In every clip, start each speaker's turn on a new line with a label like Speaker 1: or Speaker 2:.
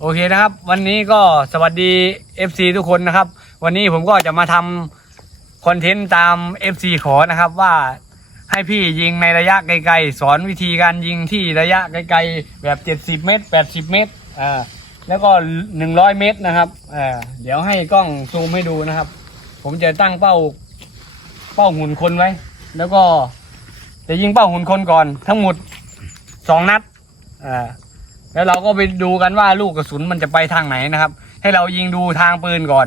Speaker 1: โอเคนะครับ วันนี้ก็สวัสดี FC ทุกคนนะครับ วันนี้ผมก็จะมาทำคอนเทนต์ตาม FC ขอนะครับว่าให้พี่ยิงในระยะไกลๆ สอนวิธีการยิงที่ระยะไกลๆ แบบ 70 เมตร 80 เมตรอ่าแล้วก็ 100 เมตรนะครับอ่าเดี๋ยวให้กล้องซูมให้ดูนะครับ ผมจะตั้งเป้าเป้าหุ่นคนไว้ แล้วก็จะยิงเป้าหุ่นคนก่อนทั้งหมดสองนัดอ่า แล้วเราก็ไปดูกันว่าลูกกระสุนมันจะไปทางไหนนะครับ ให้เรายิงดูทางปืนก่อน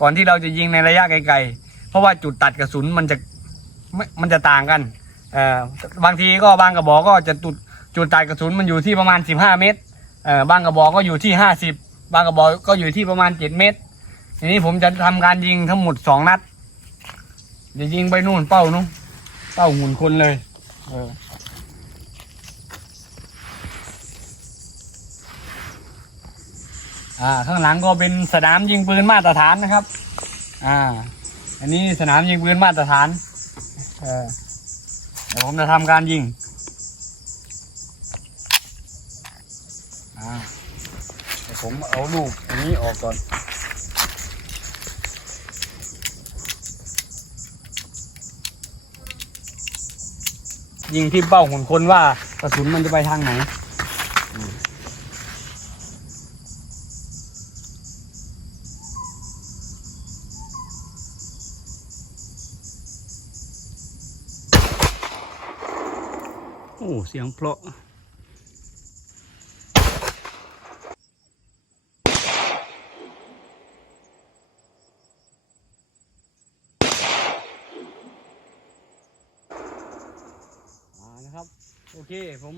Speaker 1: ก่อนที่เราจะยิงในระยะไกลๆ เพราะว่าจุดตัดกระสุนมันจะมันจะต่างกันเอ่อบางทีก็บางกระบอกก็จะจุดจุดตัดกระสุนมันอยู่ที่ประมาณ 15 เมตรเอ่อบางกระบอกก็อยู่ที่ 50 บางกระบอกก็อยู่ที่ประมาณ 7 เมตร ทีนี้ผมจะทำการยิงทั้งหมด 2 นัดเดี๋ยวยิงไปนู่นเป้านู้นเป้าหุ่นคนเลย เออ อ่าข้างหลังก็เป็นสนามยิงปืนมาตรฐานนะครับ อ่า อันนี้สนามยิงปืนมาตรฐานเออเดี๋ยวผมจะทำการยิงอ่าเดี๋ยวผมเอาลูกอันนี้ออกก่อนยิงที่เป้าหุ่นคนว่ากระสุนมันจะไปทางไหน
Speaker 2: อ้เสียงเพราะ
Speaker 1: อ่านะครับ โอเค ผม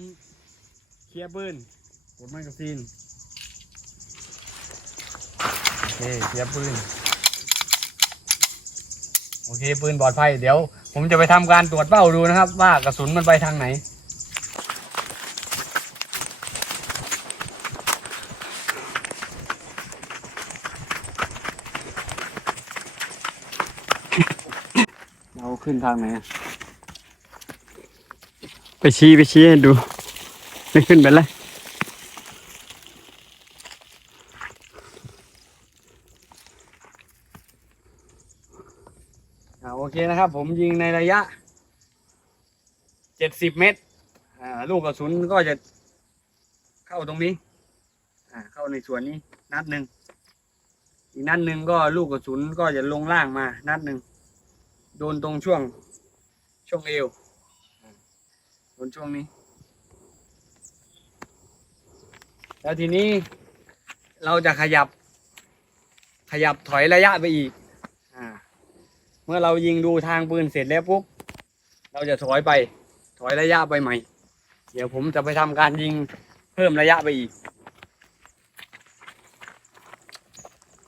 Speaker 1: เคลียร์ปืนกดแมกกาซีน โอเคเคลียร์ปืน โอเค ปืนปลอดภัย เดี๋ยว ผมจะไปทำการตรวจเป้าดูนะครับ ว่ากระสุนมันไปทางไหน ขึ้นทางไหนอะ
Speaker 2: ไปชี้ไปชี้ให้ดู ไม่ขึ้นไปเลย
Speaker 1: อ่าโอเคนะครับ ผมยิงในระยะเจ็ดสิบเมตรอ่าลูกกระสุนก็จะเข้าตรงนี้อ่าเข้าในส่วนนี้นัดหนึ่งอีกนัดหนึ่งก็ลูกกระสุนก็จะลงล่างมานัดหนึ่ง โดนตรงช่วง ช่วงเอวอ่าโดนช่วงนี้ แล้วทีนี้เราจะขยับ ขยับถอยระยะไปอีกอ่าเมื่อเรายิงดูทางปืนเสร็จแล้วปุ๊บเราจะถอยไป ถอยระยะไปใหม่ เดี๋ยวผมจะไปทำการยิงเพิ่มระยะไปอีก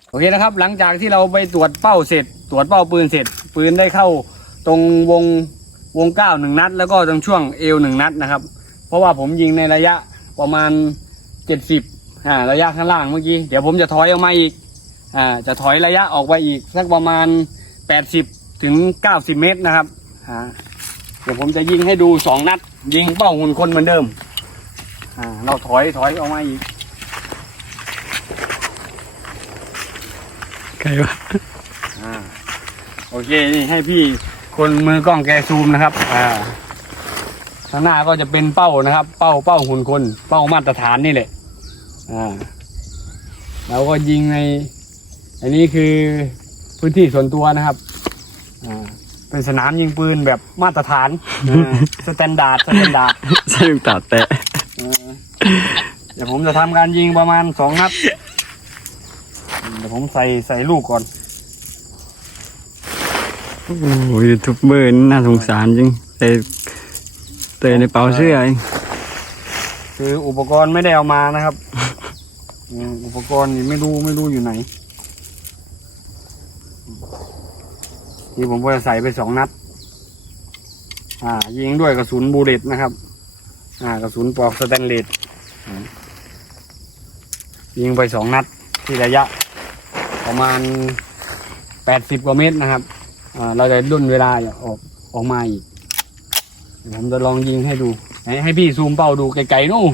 Speaker 1: โอเคนะครับ หลังจากที่เราไปตรวจเป้าเสร็จ ตรวจเป้าปืนเสร็จ ปืนได้เข้าตรงวงวงเก้าหนึ่งนัด แล้วก็ตรงช่วงเอวหนึ่งนัดนะครับ เพราะว่าผมยิงในระยะประมาณเจ็ดสิบอ่าระยะข้างล่างเมื่อกี้เดี๋ยวผมจะถอยออกมาอีกอ่าจะถอยระยะออกไปอีกสักประมาณแปดสิบถึงเก้าสิบเมตรนะครับอ่าเดี๋ยวผมจะยิงให้ดูสองนัด ยิงเป้าหุ่นคนเหมือนเดิมอ่าเราถอยถอยออกมาอีก
Speaker 2: ใครวะ
Speaker 1: อ่า โอเคนี่ให้พี่คนมือกล้องแกซูมนะครับ อ่าข้างหน้าก็จะเป็นเป้านะครับ เป้าเป้าหุ่นคน เป้ามาตรฐานนี่แหละ อ่าเราก็ยิงใน อันนี้คือพื้นที่ส่วนตัวนะครับ อ่า เป็นสนามยิงปืนแบบมาตรฐานสแตนดาร์ดสแตนดาร์ด
Speaker 2: ใส่ลูกตาแตะ
Speaker 1: เดี๋ยวผมจะทำการยิงประมาณสองนัด เดี๋ยวผมใส่ใส่ลูกก่อน
Speaker 2: โอ้ยทูบเบอร์นี่น่าสงสารจริงใส่เตยในเป๋าเสื้อเอง
Speaker 1: คืออุปกรณ์ไม่ได้เอามานะครับ อุปกรณ์นี่ไม่รู้ไม่รู้อยู่ไหน นี่ผมก็จะใส่ไปสองนัด อ่า ยิงด้วยกระสุนบูเลตนะครับ อ่ากระสุนปลอกสแตนเลสยิงไปสองนัดที่ระยะ ประมาณแปดสิบกว่าเมตรนะครับ เราจะรุ่นเวลาออกออกมาอีกเดี๋ยวผมจะลองยิงให้ดูให้ให้พี่ซูมเป้าดูไกลๆนู่น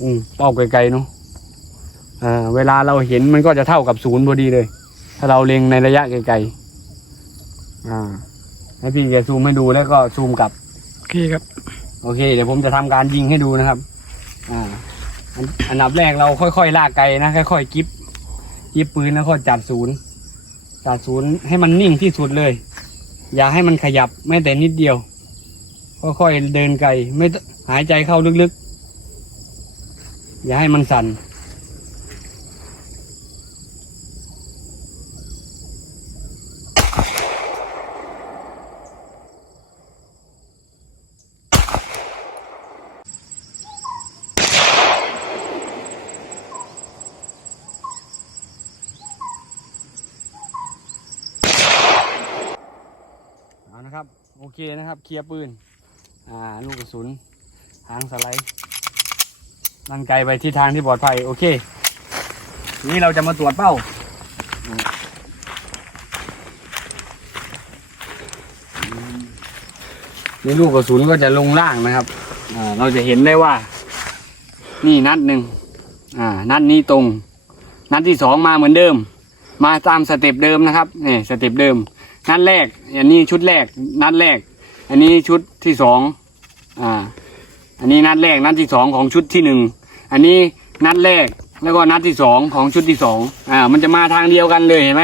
Speaker 1: อืมเป้าไกลๆนู่นอ่าเวลาเราเห็นมันก็จะเท่ากับศูนย์พอดีเลย ถ้าเราเล็งในระยะไกลๆอ่าให้พี่แกซูมให้ดูแล้วก็ซูมกลับ
Speaker 2: โอเคครับ
Speaker 1: โอเค เดี๋ยวผมจะทำการยิงให้ดูนะครับ อ่าอันอันดับแรกเราค่อยๆลากไกลนะค่อยๆกิบกิบปืนแล้วก็จัดศูนย์ จัดศูนย์ให้มันนิ่งที่สุดเลย อย่าให้มันขยับแม้แต่นิดเดียวค่อยๆเดินไกลไม่หายใจเข้าลึกๆ อย่าให้มันสั่น เอานะครับ โอเคนะครับ เคลียร์ปืน อ่า ลูกกระสุน หางสไลด์ลั่นไกลไปที่ทางที่ปลอดภัย โอเค นี้เราจะมาตรวจเป้า นี่ลูกกระสุนก็จะลงล่างนะครับ อ่า เราจะเห็นได้ว่า นี่นัดหนึ่ง อ่า นัดนี้ตรง นัดที่สองมาเหมือนเดิม มาตามสเต็ปเดิมนะครับ นี่สเต็ปเดิม นัดแรก อันนี้ชุดแรก นัดแรก อันนี้ชุดที่สองอ่า อันนี้นัดแรก นัดที่สองของชุดที่หนึ่งอันนี้นัดแรกแล้วก็นัดที่สองของชุดที่สองอ่า มันจะมาทางเดียวกันเลยเห็นไหม